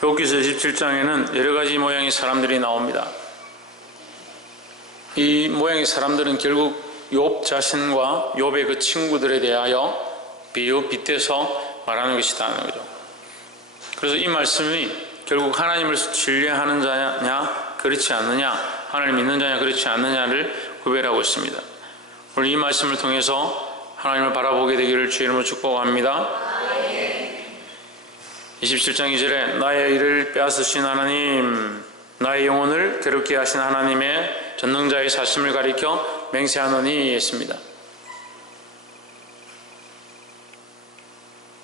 욥기서 27장에는 여러 가지 모양의 사람들이 나옵니다. 이 모양의 사람들은 결국 욥 자신과 욥의 그 친구들에 대하여 빗대서 말하는 것이다 하는 거죠. 그래서 이 말씀이 결국 하나님을 신뢰하는 자냐 그렇지 않느냐, 하나님 믿는 자냐 그렇지 않느냐를 구별하고 있습니다. 오늘 이 말씀을 통해서 하나님을 바라보게 되기를 주의 이름으로 축복합니다. 27장 2절에 나의 일을 빼앗으신 하나님, 나의 영혼을 괴롭게 하신 하나님의 전능자의 사심을 가리켜 맹세하노니 했습니다.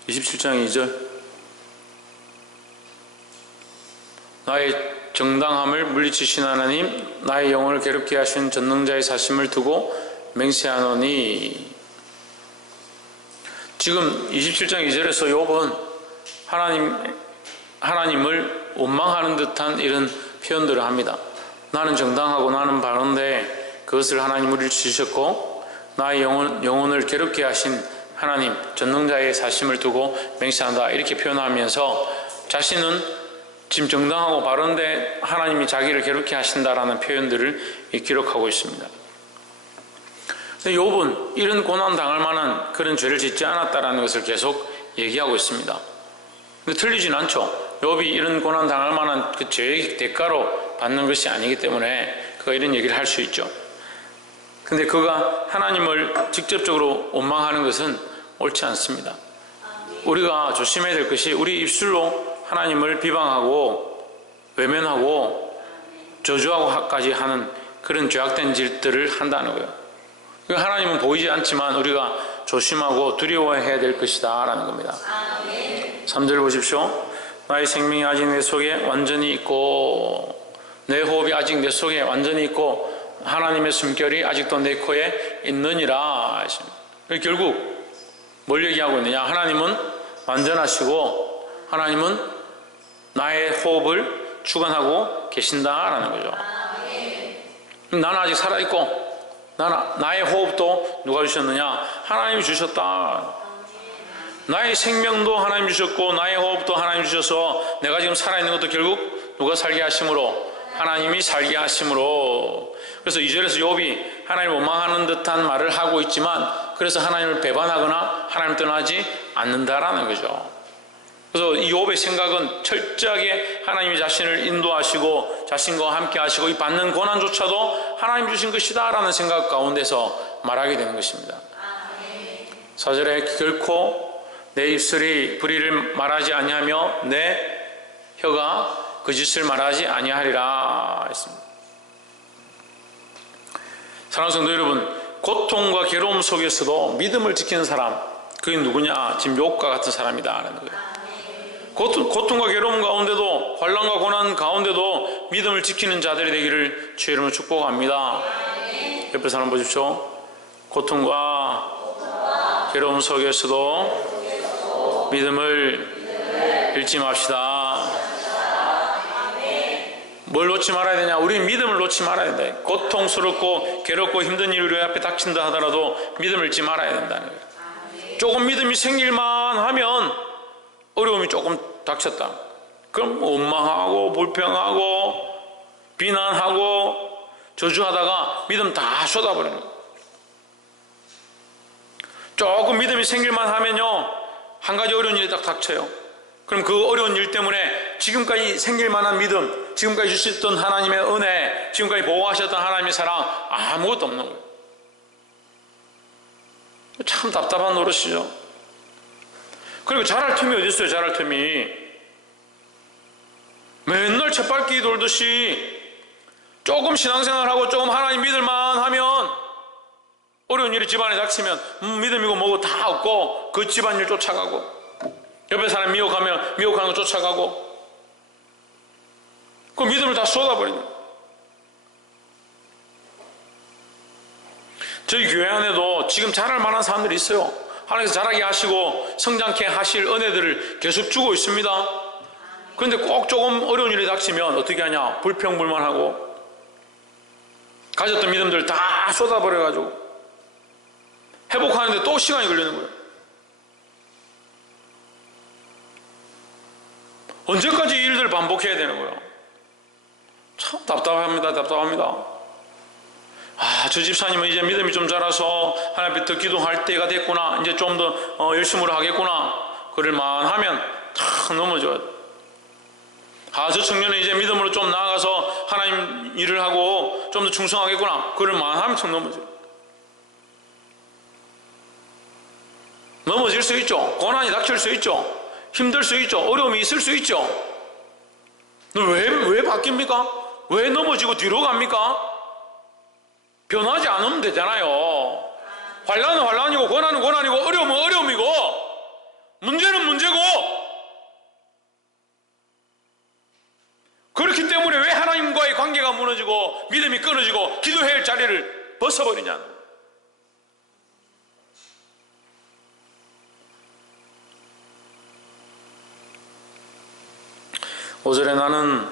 27장 2절, 나의 정당함을 물리치신 하나님, 나의 영혼을 괴롭게 하신 전능자의 사심을 두고 맹세하노니. 지금 27장 2절에서 욥은 하나님을 원망하는 듯한 이런 표현들을 합니다. 나는 정당하고 나는 바른데 그것을 하나님 물리치셨고, 나의 영혼을 괴롭게 하신 하나님 전능자의 사심을 두고 맹세한다, 이렇게 표현하면서 자신은 지금 정당하고 바른데 하나님이 자기를 괴롭게 하신다라는 표현들을 기록하고 있습니다. 욥은 이런 고난 당할 만한 그런 죄를 짓지 않았다라는 것을 계속 얘기하고 있습니다. 근데 틀리진 않죠. 욥이 이런 고난 당할 만한 그 죄의 대가로 받는 것이 아니기 때문에 그가 이런 얘기를 할 수 있죠. 근데 그가 하나님을 직접적으로 원망하는 것은 옳지 않습니다. 우리가 조심해야 될 것이 우리 입술로 하나님을 비방하고 외면하고 저주하고까지 하는 그런 죄악된 짓들을 한다는 거예요. 하나님은 보이지 않지만 우리가 조심하고 두려워해야 될 것이다 라는 겁니다. 3절 보십시오. 나의 생명이 아직 내 속에 완전히 있고, 내 호흡이 아직 내 속에 완전히 있고, 하나님의 숨결이 아직도 내 코에 있느니라 하십니다. 결국 뭘 얘기하고 있느냐, 하나님은 완전하시고 하나님은 나의 호흡을 주관하고 계신다라는 거죠. 나는 아직 살아있고, 나의 호흡도 누가 주셨느냐? 하나님이 주셨다. 나의 생명도 하나님 주셨고, 나의 호흡도 하나님 주셔서 내가 지금 살아있는 것도 결국 누가 살게 하심으로? 하나님이 살게 하심으로. 그래서 2절에서 욥이 하나님을 원망하는 듯한 말을 하고 있지만, 그래서 하나님을 배반하거나 하나님을 떠나지 않는다라는 거죠. 그래서 이 욥의 생각은 철저하게 하나님이 자신을 인도하시고 자신과 함께 하시고 이 받는 고난조차도 하나님 주신 것이다 라는 생각 가운데서 말하게 되는 것입니다. 4절에 결코 내 입술이 불의를 말하지 아니하며 내 혀가 거짓을 말하지 아니하리라 했습니다. 사랑하는 성도 여러분, 고통과 괴로움 속에서도 믿음을 지키는 사람, 그게 누구냐? 지금 욥과 같은 사람이다 라는 거예요. 고통과 괴로움 가운데도, 환난과 고난 가운데도 믿음을 지키는 자들이 되기를 주의 이름으로 축복합니다. 옆에 사람 보십시오. 고통과 괴로움 속에서도 믿음을 잃지 맙시다. 뭘 놓지 말아야 되냐? 우리는 믿음을 놓지 말아야 된다. 고통스럽고 괴롭고 힘든 일이 우리 앞에 닥친다 하더라도 믿음을 잃지 말아야 된다는 거예요. 조금 믿음이 생길만 하면 어려움이 조금 닥쳤다. 그럼 원망하고 불평하고 비난하고 저주하다가 믿음 다 쏟아버리는 거예요. 조금 믿음이 생길만 하면요, 한 가지 어려운 일이 딱 닥쳐요. 그럼 그 어려운 일 때문에 지금까지 생길만한 믿음, 지금까지 주셨던 하나님의 은혜, 지금까지 보호하셨던 하나님의 사랑 아무것도 없는 거예요. 참 답답한 노릇이죠. 그리고 잘할 틈이 어디 있어요? 잘할 틈이. 맨날 쳇바퀴 돌듯이 조금 신앙생활하고 조금 하나님 믿을만 하면 어려운 일이 집안에 닥치면 믿음이고 뭐고 다 없고 그 집안일 쫓아가고, 옆에 사람 미혹하면 미혹하는 거 쫓아가고, 그 믿음을 다 쏟아버리는. 저희 교회 안에도 지금 잘할 만한 사람들이 있어요. 하나님께서 자라게 하시고 성장케 하실 은혜들을 계속 주고 있습니다. 그런데 꼭 조금 어려운 일이 닥치면 어떻게 하냐? 불평불만하고 가졌던 믿음들 다 쏟아버려가지고 회복하는데 또 시간이 걸리는 거예요. 언제까지 이 일들을 반복해야 되는 거예요? 참 답답합니다. 답답합니다. 저 집사님은 이제 믿음이 좀 자라서 하나님 앞에 더 기도할 때가 됐구나, 이제 좀 더 열심으로 하겠구나, 그럴만 하면 탁 넘어져요. 저 청년은 이제 믿음으로 좀 나아가서 하나님 일을 하고 좀 더 충성하겠구나, 그럴만 하면 탁 넘어져요. 넘어질 수 있죠. 고난이 닥칠 수 있죠. 힘들 수 있죠. 어려움이 있을 수 있죠. 왜 바뀝니까? 왜 넘어지고 뒤로 갑니까? 변하지 않으면 되잖아요. 환난은 환난이고 고난은 고난이고 어려움은 어려움이고 문제는 문제고. 그렇기 때문에 왜 하나님과의 관계가 무너지고 믿음이 끊어지고 기도해야 할 자리를 벗어버리냐. 5절에 나는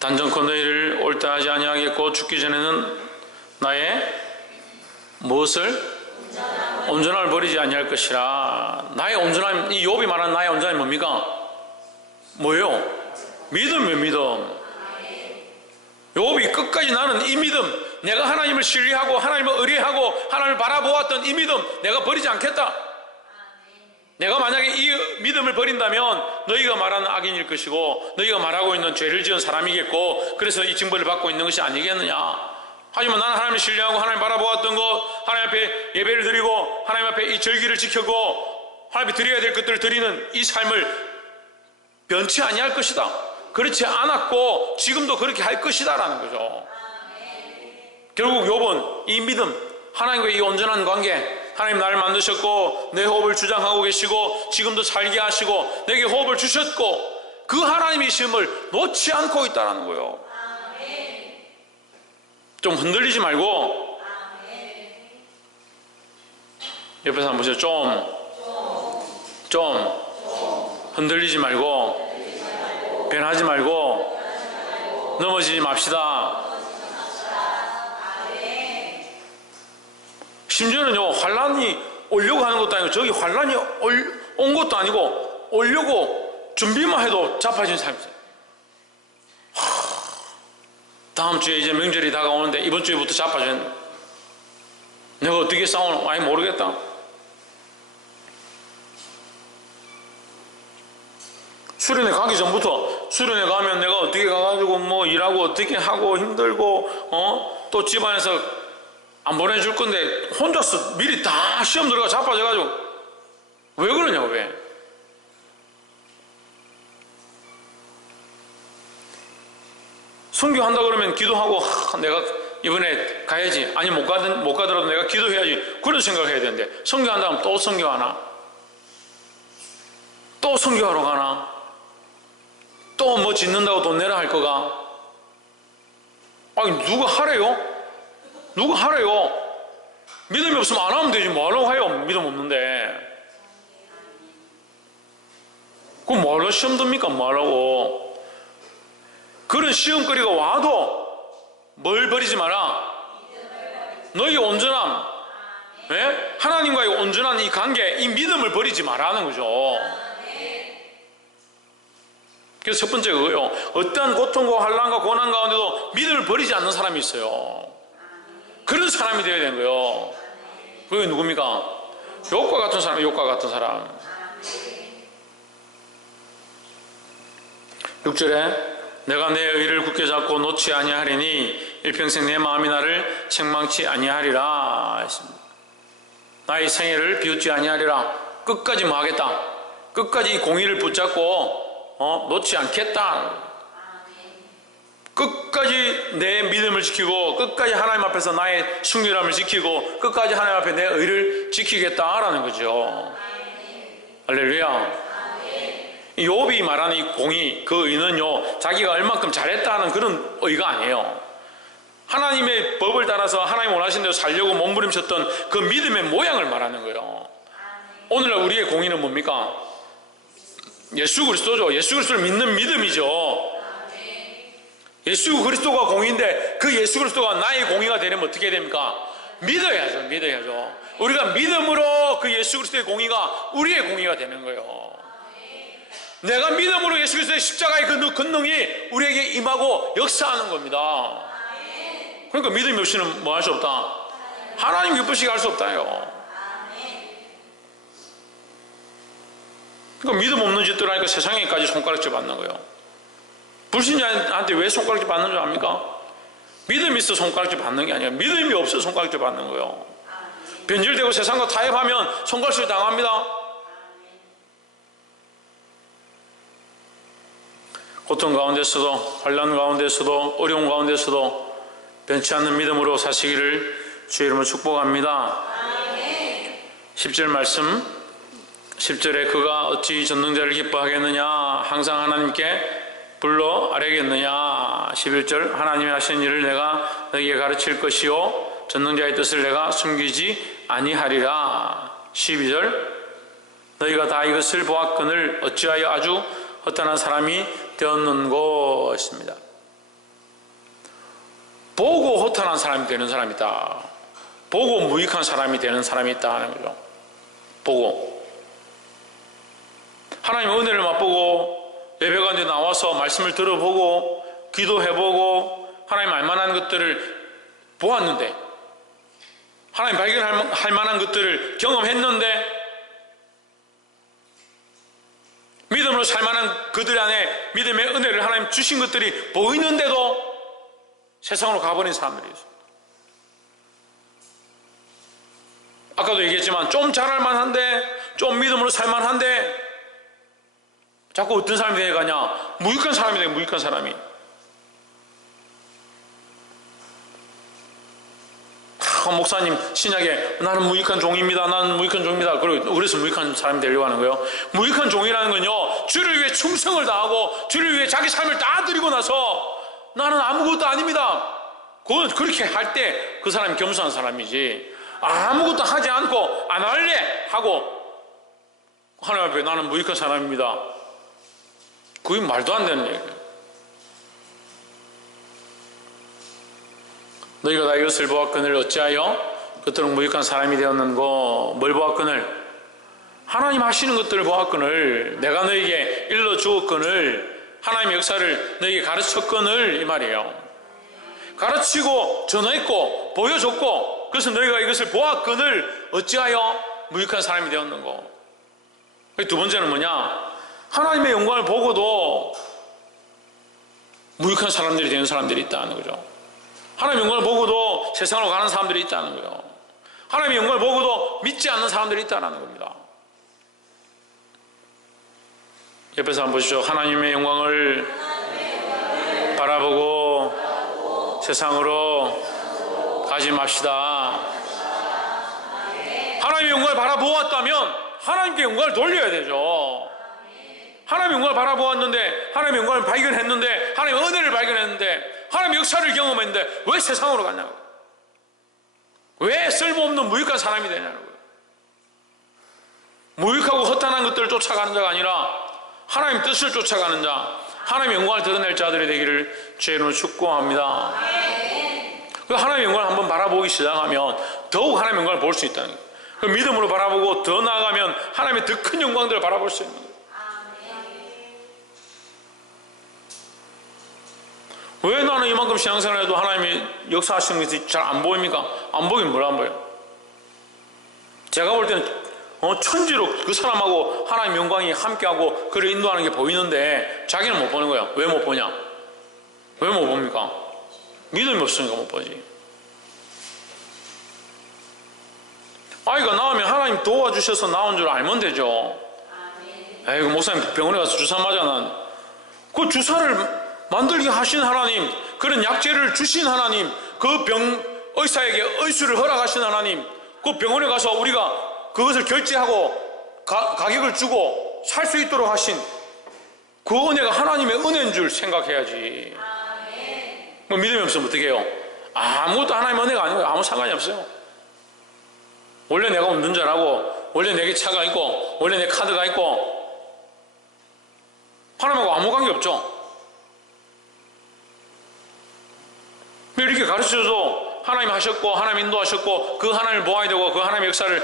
단전컨대 이를 옳다 하지 아니하겠고 죽기 전에는 나의 무엇을? 온전함을 버리지 아니할 것이라. 나의 온전함, 이 욥이 말하는 나의 온전함이 뭡니까? 뭐예요? 믿음이에요. 믿음. 욥이 끝까지 나는 이 믿음, 내가 하나님을 신뢰하고 하나님을 의뢰하고 하나님을 바라보았던 이 믿음 내가 버리지 않겠다. 내가 만약에 이 믿음을 버린다면 너희가 말하는 악인일 것이고 너희가 말하고 있는 죄를 지은 사람이겠고 그래서 이 징벌을 받고 있는 것이 아니겠느냐. 하지만 나는 하나님을 신뢰하고 하나님 바라보았던 것, 하나님 앞에 예배를 드리고 하나님 앞에 이 절기를 지켰고 하나님 앞에 드려야 될 것들을 드리는 이 삶을 변치 아니할 것이다. 그렇지 않았고 지금도 그렇게 할 것이다 라는 거죠. 결국 욥은 이 믿음, 하나님과의 이 온전한 관계, 하나님 나를 만드셨고 내 호흡을 주장하고 계시고 지금도 살게 하시고 내게 호흡을 주셨고 그 하나님이심을 놓지 않고 있다는 거예요. 좀 흔들리지 말고, 옆에서 한번 보세요. 좀 흔들리지 말고 변하지 말고 넘어지지 맙시다. 심지어는요, 환란이 오려고 하는 것도 아니고 저기 환란이 온 것도 아니고 오려고 준비만 해도 자빠진 사람이 있어요. 다음 주에 이제 명절이 다가오는데 이번 주에부터 자빠졌네. 내가 어떻게 싸우나 아예 모르겠다. 수련회 가기 전부터 수련회 가면 내가 어떻게 가가지고 뭐 일하고 어떻게 하고 힘들고 또 집안에서 안 보내줄 건데 혼자서 미리 다 시험 들어가 자빠져가지고 왜 그러냐고. 왜? 선교한다 그러면 기도하고 내가 이번에 가야지, 아니 못 가더라도 내가 기도해야지, 그런 생각을 해야 되는데 선교한다 하면 또 선교하나? 또 선교하러 가나? 또 뭐 짓는다고 돈 내라 할 거가? 아니 누가 하래요? 누가 하래요? 믿음이 없으면 안 하면 되지 뭐하려고 해요? 믿음 없는데. 그럼 뭐하러 시험 듭니까? 뭐하라고? 그런 시험거리가 와도 뭘 버리지 마라? 너희 온전함, 네? 하나님과의 온전한 이 관계, 이 믿음을 버리지 말라는 거죠. 그래서 첫 번째 그거예요. 어떠한 고통과 환난과 고난 가운데도 믿음을 버리지 않는 사람이 있어요. 그런 사람이 되어야 되는 거예요. 그게 누굽니까? 욥과 같은 사람, 욥과 같은 사람. 6절에 내가 내 의를 굳게 잡고 놓지 아니하리니 일평생 내 마음이 나를 책망치 아니하리라 했습니다. 나의 생애를 비웃지 아니하리라. 끝까지 뭐 하겠다? 끝까지 이 공의를 붙잡고 놓지 않겠다. 끝까지 내 믿음을 지키고 끝까지 하나님 앞에서 나의 순결함을 지키고 끝까지 하나님 앞에 내 의를 지키겠다라는 거죠. 할렐루야. 이 욥이 말하는 이 공의, 그 의는요, 자기가 얼만큼 잘했다는 그런 의가 아니에요. 하나님의 법을 따라서 하나님 원하신 대로 살려고 몸부림쳤던 그 믿음의 모양을 말하는 거예요. 오늘날 우리의 공의는 뭡니까? 예수 그리스도죠. 예수 그리스도를 믿는 믿음이죠. 예수 그리스도가 공의인데 그 예수 그리스도가 나의 공의가 되려면 어떻게 해야 됩니까? 믿어야죠. 우리가 믿음으로 그 예수 그리스도의 공의가 우리의 공의가 되는 거예요. 내가 믿음으로 예수 그리스도의 십자가의 그 권능이 우리에게 임하고 역사하는 겁니다. 그러니까 믿음이 없이는 뭐 할 수 없다? 하나님 기쁘시게 할 수 없다요. 그러니까 믿음 없는 짓들 하니까 세상에까지 손가락질 받는 거예요. 불신자한테 왜 손가락질 받는 줄 압니까? 믿음이 있어 손가락질 받는 게 아니라 믿음이 없어 손가락질 받는 거예요. 변질되고 세상과 타협하면 손가락질 당합니다. 고통 가운데서도, 환난 가운데서도, 어려움 가운데서도 변치 않는 믿음으로 사시기를 주의 이름으로 축복합니다. 10절 말씀, 10절에 그가 어찌 전능자를 기뻐하겠느냐, 항상 하나님께 불러 아뢰겠느냐. 11절 하나님이 하신 일을 내가 너희에게 가르칠 것이요 전능자의 뜻을 내가 숨기지 아니하리라. 12절 너희가 다 이것을 보았거늘 어찌하여 아주 허탄한 사람이 되었는고 했습니다. 보고 허탄한 사람이 되는 사람이 있다. 보고 무익한 사람이 되는 사람이 있다 하는 거죠. 보고 하나님의 은혜를 맛보고 예배 가운데 나와서 말씀을 들어보고 기도해보고 하나님 알만한 것들을 보았는데, 하나님 발견할 만한 것들을 경험했는데, 믿음으로 살만한 그들 안에 믿음의 은혜를 하나님 주신 것들이 보이는데도 세상으로 가버린 사람들이 있습니다. 아까도 얘기했지만 좀 잘할 만한데, 좀 믿음으로 살만한데 자꾸 어떤 사람이 되어가냐? 무익한 사람이 돼. 무익한 사람이. 목사님 신약에 나는 무익한 종입니다. 나는 무익한 종입니다. 그래서 무익한 사람이 되려고 하는 거예요. 무익한 종이라는 건요, 주를 위해 충성을 다하고 주를 위해 자기 삶을 다 드리고 나서 나는 아무것도 아닙니다. 그건 그렇게 할 때 그 사람이 겸손한 사람이지, 아무것도 하지 않고 안 할래 하고 하나님 앞에 나는 무익한 사람입니다. 그게 말도 안 되는 얘기예요. 너희가 다 이것을 보았거늘 어찌하여 그토록 무익한 사람이 되었는고. 뭘 보았거늘? 하나님 하시는 것들을 보았거늘, 내가 너희에게 일러주었거늘, 하나님의 역사를 너희에게 가르쳤거늘, 이 말이에요. 가르치고 전했고 보여줬고, 그래서 너희가 이것을 보았거늘 어찌하여 무익한 사람이 되었는고. 두 번째는 뭐냐? 하나님의 영광을 보고도 무익한 사람들이 되는 사람들이 있다는 거죠. 하나님의 영광을 보고도 세상으로 가는 사람들이 있다는 거예요. 하나님의 영광을 보고도 믿지 않는 사람들이 있다는 겁니다. 옆에서 한번 보시죠. 하나님의 영광을 바라보고 세상으로 가지 맙시다. 하나님의 영광을 바라보았다면 하나님께 영광을 돌려야 되죠. 하나님의 영광을 바라보았는데, 하나님의 영광을 발견했는데, 하나님의 은혜를 발견했는데, 하나님의 역사를 경험했는데 왜 세상으로 갔냐고. 왜 쓸모없는 무익한 사람이 되냐는 거예요. 무익하고 허탄한 것들을 쫓아가는 자가 아니라 하나님 뜻을 쫓아가는 자, 하나님의 영광을 드러낼 자들이 되기를 주의 이름으로 축복합니다. 하나님의 영광을 한번 바라보기 시작하면 더욱 하나님의 영광을 볼 수 있다는 거예요. 그 믿음으로 바라보고 더 나아가면 하나님의 더 큰 영광들을 바라볼 수 있는 거예요. 왜 나는 이만큼 신앙생활을 해도 하나님이 역사하시는 것이 잘 안 보입니까? 안 보긴 뭘 안 보여요? 제가 볼 때는 천지로 그 사람하고 하나님의 영광이 함께하고 그를 인도하는 게 보이는데 자기는 못 보는 거야. 왜 못 보냐? 왜 못 봅니까? 믿음이 없으니까 못 보지. 아이가 나오면 하나님 도와주셔서 나온 줄 알면 되죠. 에이구, 목사님 병원에 가서 주사 맞아. 난 그 주사를 만들게 하신 하나님, 그런 약재를 주신 하나님, 그 의사에게 의술을 허락하신 하나님, 그 병원에 가서 우리가 그것을 결제하고 가격을 주고 살 수 있도록 하신 그 은혜가 하나님의 은혜인 줄 생각해야지. 뭐 믿음이 없으면 어떻게 해요? 아무것도 하나님의 은혜가 아니고 아무 상관이 없어요. 원래 내가 운전자라고, 원래 내게 차가 있고, 원래 내 카드가 있고, 하나님하고 아무 관계 없죠. 이렇게 가르쳐줘도 하나님 하셨고 하나님 인도하셨고 그 하나님을 보아야 되고 그 하나님의 역사를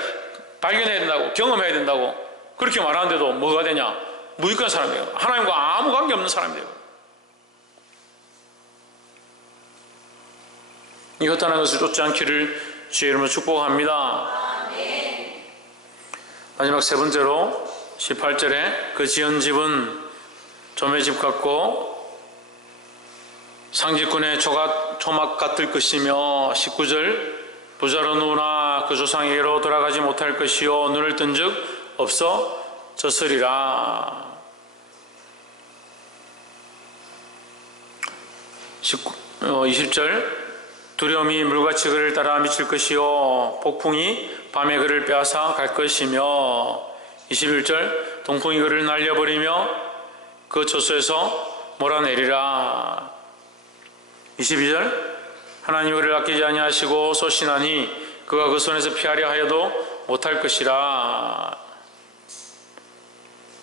발견해야 된다고, 경험해야 된다고 그렇게 말하는데도 뭐가 되냐? 무익한 사람이 돼요. 하나님과 아무 관계 없는 사람이 돼요. 이 허탄한 것을 쫓지 않기를 주의 이름으로 축복합니다. 마지막 세 번째로 18절에 그 지은 집은 점의 집 같고 상직군의 초막 같을 것이며 19절 부자로 누우나 그 조상에게로 돌아가지 못할 것이요 눈을 뜬 즉 없어졌으리라. 20절 두려움이 물같이 그를 따라 미칠 것이요 폭풍이 밤에 그를 빼앗아 갈 것이며 21절 동풍이 그를 날려버리며 그 저수에서 몰아내리라. 22절 하나님 그를 아끼지 아니하시고 소신하니 그가 그 손에서 피하려 하여도 못할 것이라.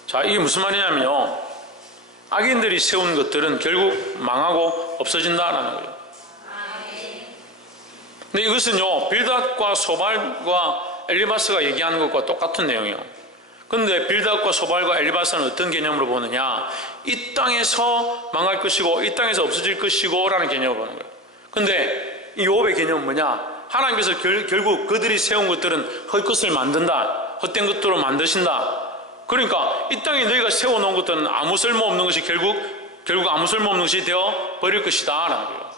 자, 이게 무슨 말이냐면요, 악인들이 세운 것들은 결국 망하고 없어진다라는 거예요. 근데 이것은요, 빌닷과 소발과 엘리바스가 얘기하는 것과 똑같은 내용이에요. 근데 빌닷과 소발과 엘리바스는 어떤 개념으로 보느냐, 이 땅에서 망할 것이고 이 땅에서 없어질 것이고 라는 개념을 보는 거예요. 근데 이 욥의 개념은 뭐냐, 하나님께서 결국 그들이 세운 것들은 헛것을 만든다, 헛된 것들로 만드신다. 그러니까 이 땅에 너희가 세워놓은 것들은 아무 쓸모없는 것이 결국 아무 쓸모없는 것이 되어 버릴 것이다 라는 거예요.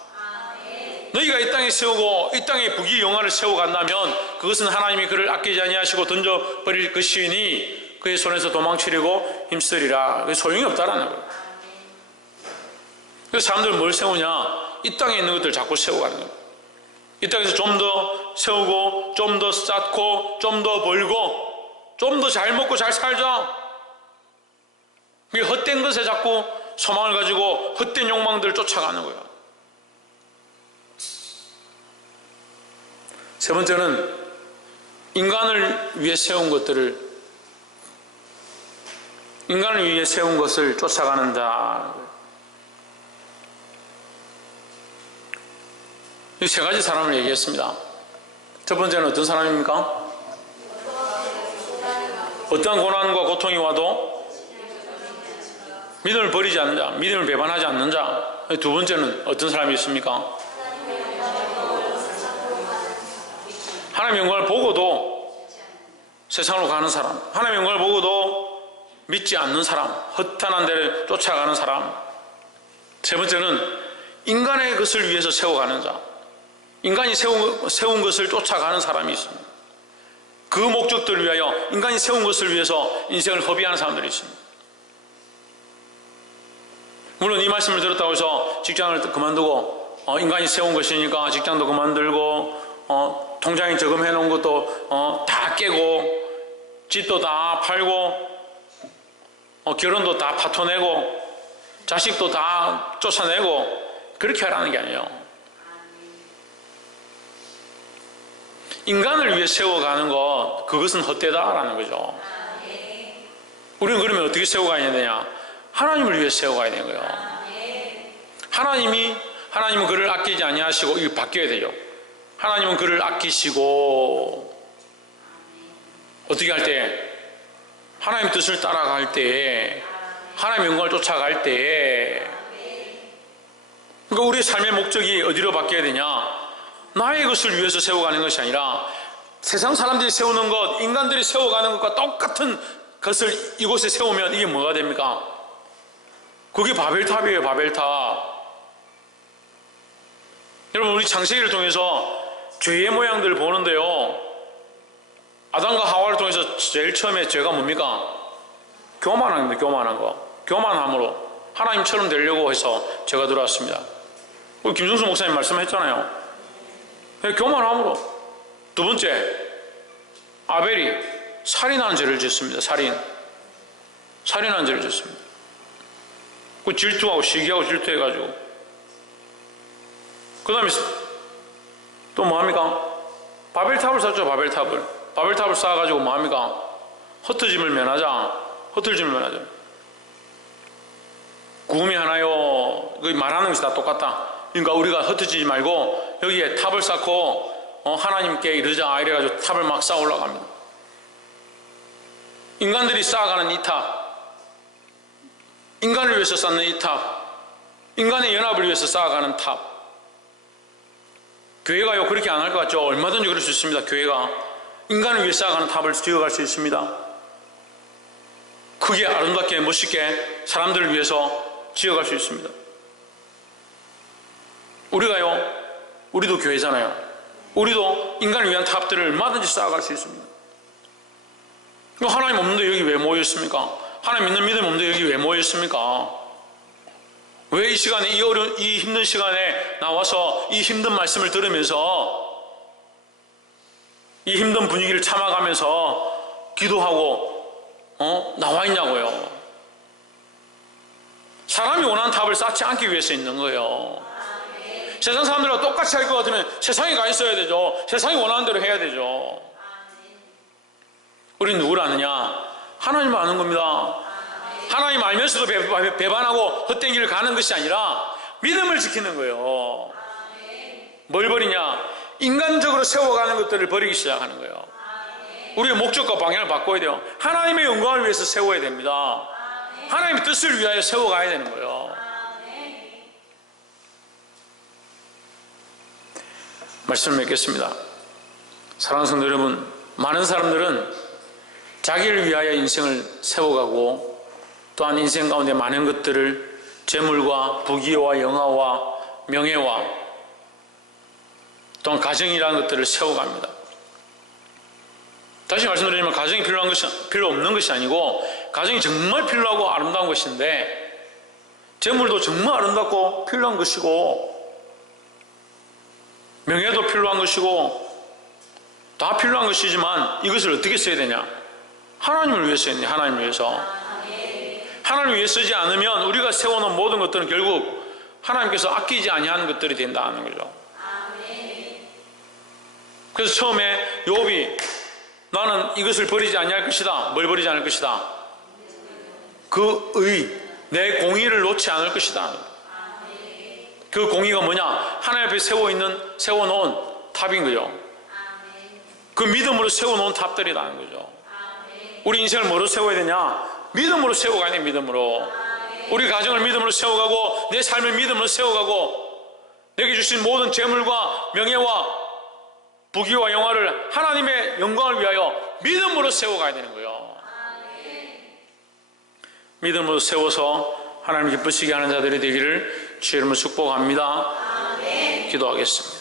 너희가 이 땅에 세우고 이 땅에 부귀영화를 세워간다면 그것은 하나님이 그를 아끼지 아니하시고 던져버릴 것이니 그의 손에서 도망치려고 힘쓰리라. 그게 소용이 없다라는 거예요. 그래서 사람들은 뭘 세우냐, 이 땅에 있는 것들을 자꾸 세워가는 거예요. 이 땅에서 좀 더 세우고 좀 더 쌓고 좀 더 벌고 좀 더 잘 먹고 잘 살자. 그게 헛된 것에 자꾸 소망을 가지고 헛된 욕망들을 쫓아가는 거예요. 세 번째는 인간을 위해 세운 것을 쫓아가는 자. 이 세 가지 사람을 얘기했습니다. 첫 번째는 어떤 사람입니까? 어떠한 고난과 고통이 와도 믿음을 버리지 않는 자, 믿음을 배반하지 않는 자. 두 번째는 어떤 사람이 있습니까? 하나님의 영광을 보고도 세상으로 가는 사람, 하나님의 영광을 보고도 믿지 않는 사람, 허탄한 데를 쫓아가는 사람. 세 번째는 인간의 것을 위해서 세워가는 자, 인간이 세운 것을 쫓아가는 사람이 있습니다. 그 목적들을 위하여 인간이 세운 것을 위해서 인생을 허비하는 사람들이 있습니다. 물론 이 말씀을 들었다고 해서 직장을 그만두고 인간이 세운 것이니까 직장도 그만들고 통장에 저금해 놓은 것도 다 깨고 집도 다 팔고 결혼도 다 파토내고 자식도 다 쫓아내고 그렇게 하라는 게 아니에요. 인간을 위해 세워가는 것, 그것은 헛되다라는 거죠. 우리는 그러면 어떻게 세워가야 되냐? 하나님을 위해 세워가야 되는 거예요. 하나님은 그를 아끼지 아니하시고, 이거 바뀌어야 되죠. 하나님은 그를 아끼시고, 어떻게 할 때? 하나님 뜻을 따라갈 때, 하나님의 영광을 쫓아갈 때, 그러니까 우리의 삶의 목적이 어디로 바뀌어야 되냐? 나의 것을 위해서 세워가는 것이 아니라 세상 사람들이 세우는 것, 인간들이 세워가는 것과 똑같은 것을 이곳에 세우면 이게 뭐가 됩니까? 그게 바벨탑이에요. 바벨탑. 여러분, 우리 창세기를 통해서 죄의 모양들을 보는데요, 아담과 하와를 통해서 제일 처음에 죄가 뭡니까? 교만한 겁니다. 교만한 거. 교만함으로 하나님처럼 되려고 해서 죄가 들어왔습니다. 우리 김성수 목사님 말씀했잖아요. 교만함으로. 두 번째, 아벨이 살인하는 죄를 짓습니다. 살인하는 죄를 짓습니다. 그 질투하고 시기하고 질투해가지고. 그 다음에 또 뭐합니까? 바벨탑을 쌓죠. 바벨탑을 쌓아가지고 뭐합니까? 흩어짐을 면하자. 구음이 하나요. 그 말하는 것이 다 똑같다. 그러니까 우리가 흩어지지 말고 여기에 탑을 쌓고 하나님께 이르자 이래가지고 탑을 막 쌓아 올라갑니다. 인간들이 쌓아가는 이 탑, 인간을 위해서 쌓는 이 탑, 인간의 연합을 위해서 쌓아가는 탑. 교회가요 그렇게 안 할 것 같죠? 얼마든지 그럴 수 있습니다. 교회가 인간을 위해 쌓아가는 탑을 지어갈 수 있습니다. 크게 아름답게 멋있게 사람들을 위해서 지어갈 수 있습니다. 우리도 교회잖아요. 우리도 인간을 위한 탑들을 얼마든지 쌓아갈 수 있습니다. 하나님 없는데 여기 왜 모였습니까? 하나님 믿는 믿음 없는데 여기 왜 모였습니까? 왜 이 시간에 이 힘든 시간에 나와서 이 힘든 말씀을 들으면서 이 힘든 분위기를 참아가면서 기도하고 나와 있냐고요. 사람이 원하는 탑을 쌓지 않기 위해서 있는 거예요. 세상 사람들과 똑같이 할 것 같으면 세상에 가 있어야 되죠. 세상이 원하는 대로 해야 되죠. 우리는 누구를 아느냐? 하나님을 아는 겁니다. 하나님 알면서도 배반하고 헛된 길을 가는 것이 아니라 믿음을 지키는 거예요. 뭘 버리냐? 인간적으로 세워가는 것들을 버리기 시작하는 거예요. 우리의 목적과 방향을 바꿔야 돼요. 하나님의 영광을 위해서 세워야 됩니다. 하나님의 뜻을 위하여 세워가야 되는 거예요. 말씀을 맺겠습니다. 사랑하는 성도 여러분, 많은 사람들은 자기를 위하여 인생을 세워가고 또한 인생 가운데 많은 것들을 재물과 부귀와 영화와 명예와 또한 가정이라는 것들을 세워갑니다. 다시 말씀드리면 가정이 필요 없는 것이 아니고 가정이 정말 필요하고 아름다운 것인데 재물도 정말 아름답고 필요한 것이고 명예도 필요한 것이고 다 필요한 것이지만 이것을 어떻게 써야 되냐? 하나님을 위해서 써야 되냐? 하나님을 위해서. 하나님을 위해 쓰지 않으면 우리가 세워놓은 모든 것들은 결국 하나님께서 아끼지 아니하는 것들이 된다는 거죠. 그래서 처음에 욥이 나는 이것을 버리지 아니할 것이다. 뭘 버리지 않을 것이다? 내 공의를 놓지 않을 것이다. 그 공의가 뭐냐? 하나님 앞에 세워놓은 탑인 거죠. 그 믿음으로 세워놓은 탑들이라는 거죠. 우리 인생을 뭐로 세워야 되냐? 믿음으로 세워가야 돼. 믿음으로. 우리 가정을 믿음으로 세워가고 내 삶을 믿음으로 세워가고 내게 주신 모든 재물과 명예와 부귀와 영화를 하나님의 영광을 위하여 믿음으로 세워가야 되는 거예요. 믿음으로 세워서 하나님 기쁘시게 하는 자들이 되기를 주의 이름으로 축복합니다. 기도하겠습니다.